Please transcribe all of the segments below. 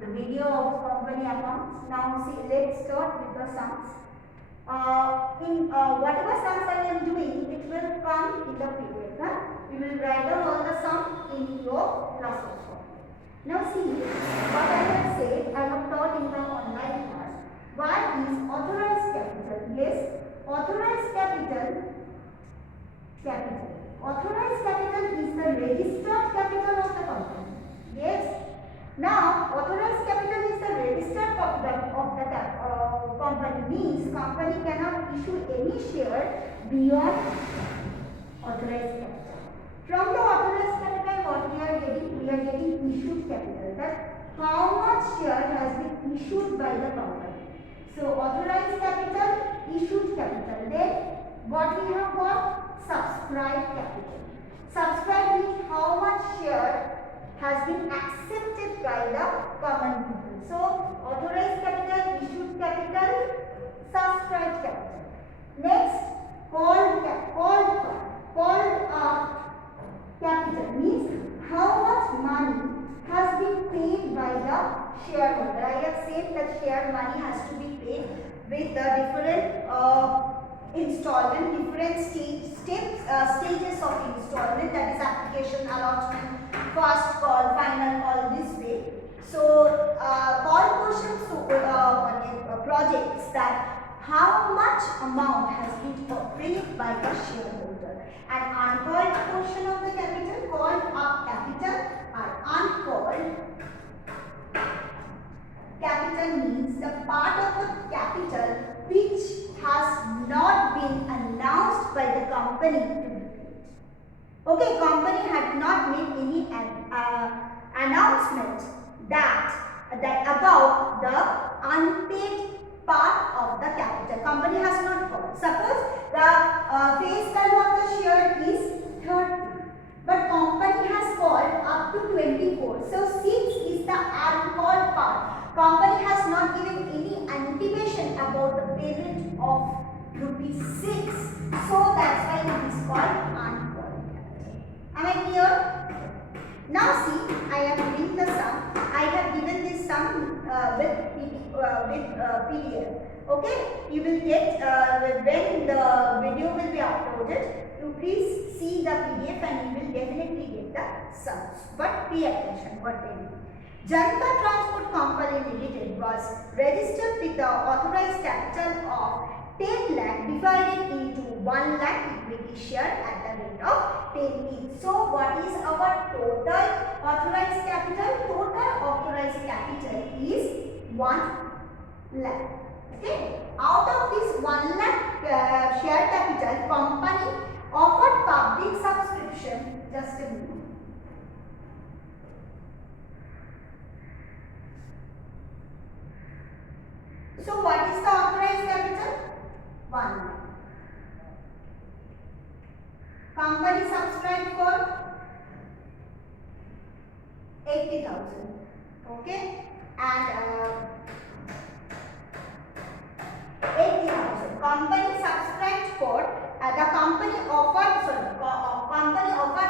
the video of company accounts. Now see, let's start with the sums. In whatever sums I am doing, it will come in the PDF. Huh? We will write down all the sum in your classes. Now see, what I have said, I have taught in the online class. What is authorized capital? Yes, authorized capital. Authorized capital is the registered capital of the company. Yes. Now, authorized capital is the registered capital of the company. Means company cannot issue any share beyond authorized capital. From the authorized capital, what we are getting? We are getting issued capital. That how much share has been issued by the company. So, authorized capital, issued capital. Then, what we have got? Subscribed capital. Subscribed means how much share has been accepted by the common people. So, authorized capital, issued capital, subscribed capital. Next, called capital means how much money has been paid by the shareholder. I have said that share money has to be paid with the different installment, different stages of installment, that is application, allotment, first call, final call, this way. So, call portion projects that how much amount has been paid by the shareholder, and uncalled portion of the capital, called up capital, or uncalled capital means the part of the capital which has not been announced by the company to be paid. Okay, company had not made any announcement that about the unpaid part of the capital. Company has not called. Suppose the face value of the share is 30, but company has called up to 24. So 6 is the uncalled part. Company has not given any intimation about the payment of rupees 6. So that's why it is called uncalled capital. Am I clear? Now see, I have given the sum. I have given this sum with PDF. Okay, you will get when the video will be uploaded. You please see the PDF and you will definitely get the sums. But pay attention what they mean. Janata Transport Company Limited was registered with the authorized capital of 10 lakh divided into 1 lakh equity share at the rate of 10 each. So, what is our total authorized capital? Total authorized capital is 1 lakh. Okay. Out of this 1 lakh share capital, company offered public subscription. Just a minute. So, what is the authorized capital? 1 lakh. Company subscribed for 80,000. Okay, and 80,000. Company subscribed for the company offered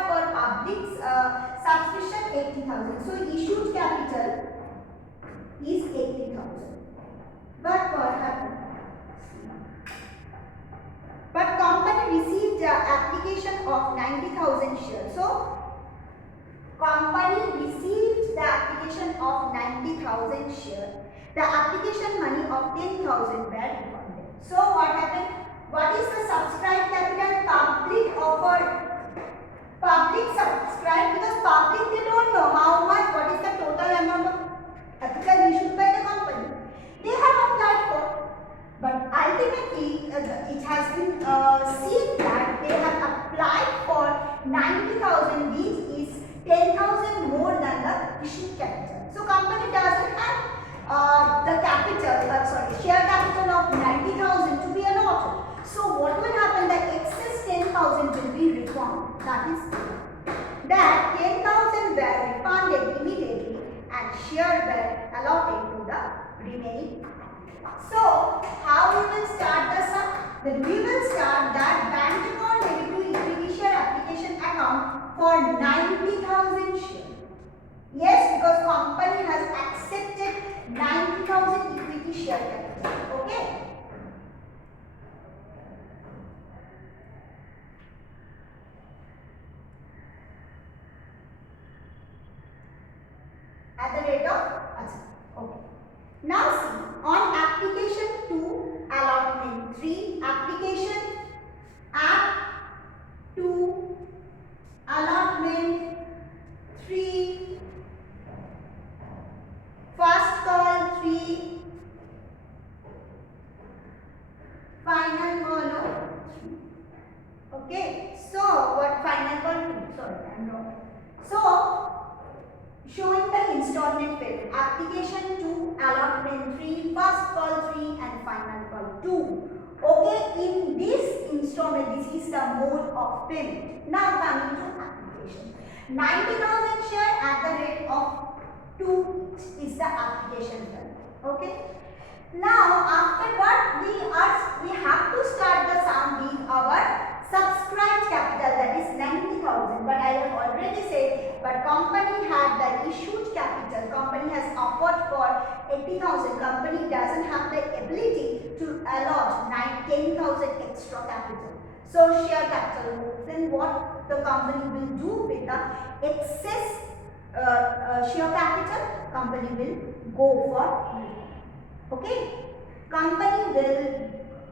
for public subscription 80,000. So, issued capital is 80,000. But what happened? But company received the application of 90,000 shares. So, company received the application of 90,000 shares. The application money of 10,000 were refunded. So, what happened? What is the subscribed capital? Public offered. Public subscribed because public they don't know how much, what is the total amount of capital issued by the company. They have applied for, but ultimately it has been seen that they have applied for 90,000, which is 10,000 more than the issued capital. So company doesn't have the capital, share capital of 90,000 to be allotted. So what will happen? The excess 10,000 will be refunded. That is that 10,000 were refunded immediately and share were allotted to the remaining. So, how we will start the sum? Then we will start that bank account debit to equity share application account for 90,000 shares. Yes, because because company has accepted 90,000 equity share capital. Okay. At the rate of okay. Now see, on application 2, allotment 3, application app 2, allotment 3, first call 3, final call 3. Okay, so what final call 2? Sorry, I'm wrong. So showing the installment payment, application 2, allotment 3, first call 3 and final call 2. Okay, in this installment, this is the mode of payment. Now coming to application. 90,000 share at the rate of 2 is the application value. Okay. Now after what we have to start the sum with our subscribed capital, that is 90,000. But I have already said, but company had the issued capital. Company has offered for 80,000. Company doesn't have the ability to allot 10,000 extra capital. So share capital. Then what the company will do with the excess share capital? Company will go for. Okay.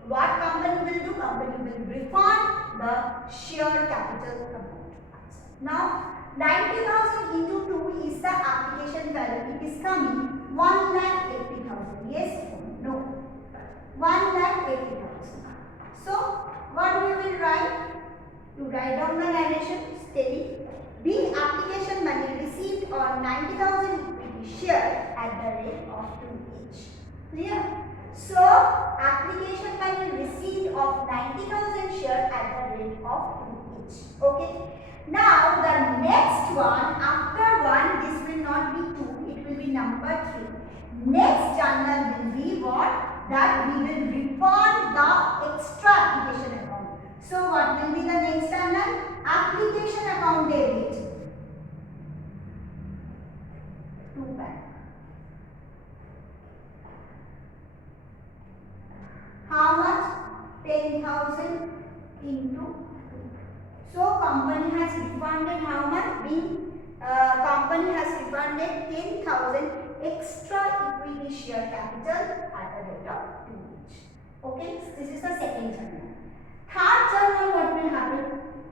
What company will do? Company will refund the share capital amount. Now 90,000 into 2 is the application value. It is coming 1,80,000. Yes? No. 1,80,000. So what we will write? You write down the narration steady. Being application money received on 90,000 equity share at the rate of 2 each. Clear? So application money received of 90,000 share at the rate of 2 each. Okay. Now the next one, after 1, this will not be 2, it will be number 3. Next journal will be what? That we will refund the extra application account. So what will be the next journal? Application account debit to bank. How much? 10,000 into 2. So company has refunded how much? Company has refunded 10,000 extra equity share capital at the rate of 2 each. Okay, this is the second journal. Third journal, what will happen?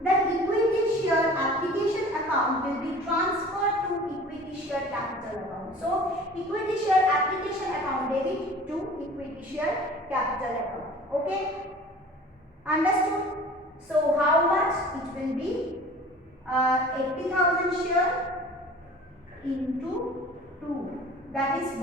The equity share application account will be transferred to equity share capital account. So equity share application account debit to equity share capital account. Okay, understood? So how much? It will be 80,000 share into 2, that is 1,60,000.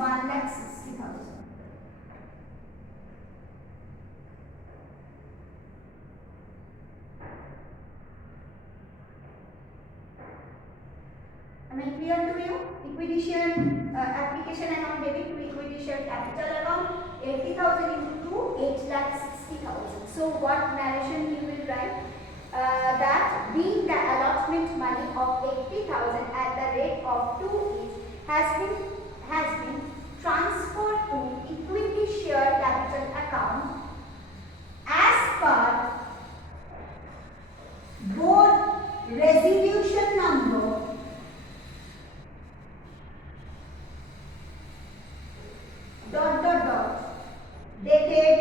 Am I clear to you? Equity share application account debit to equity share capital account, 80,000 into 2, 8,60,000. So what narration you will write? That being the allotment money of 80,000 at the rate of 2 each has been transferred to equity share capital account as per board resolution number dated .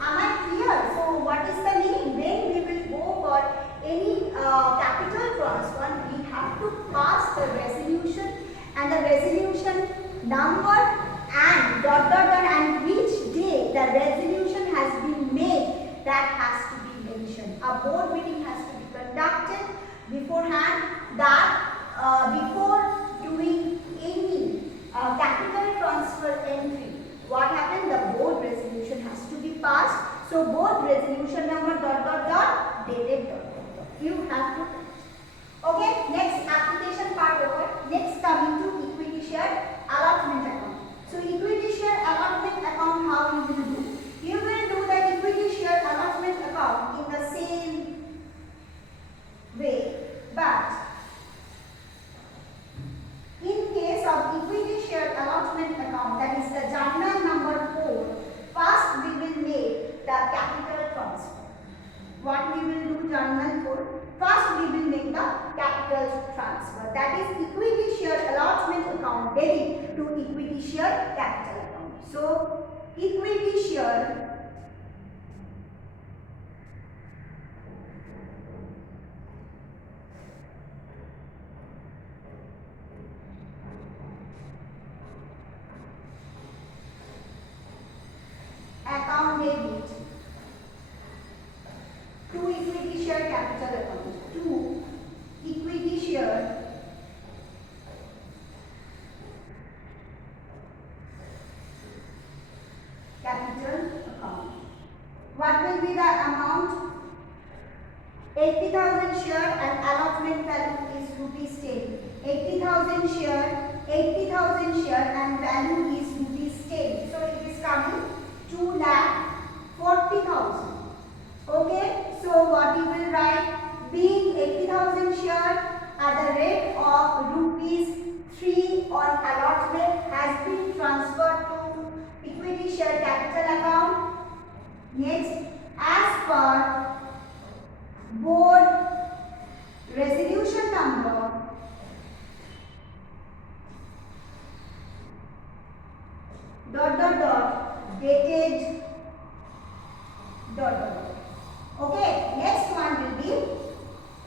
Am I clear? So what is the meaning? When we will go for any capital transfer, we have to pass the resolution and the resolution number and ... and which day the resolution has been made, that has to be mentioned. A board meeting has to be conducted beforehand, that before doing any capital transfer entry, what happened? The board resolution has to be passed. So board resolution number ... dated ... You have to. Okay, next application part over. Next coming to equity share allotment account. So equity share allotment account, how you will do? You will do the equity share allotment account in the same way, but or debit to equity share capital account. So equity share account debit to equity share capital account, to equity share capital account. What will be the amount? 80,000 share and allotment value is rupees 10. 80,000 share, 80,000 share and value is rupees 10. So it is coming 2,40,000. Okay, so what we will write, being 80,000 share at the rate of rupees 3 on allotment has been transferred to equity share capital account. Next, as per board resolution number dated . Okay, next one will be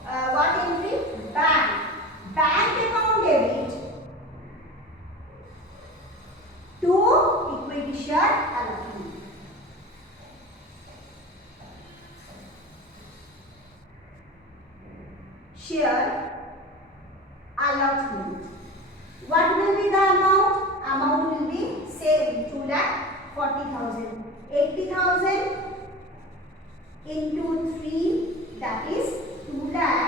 what entry? Bank account debit to equity share allotment. Share allotment. What will be the amount? Amount will be same, 2,40,000. 80,000 into 3, that is 2,40,000.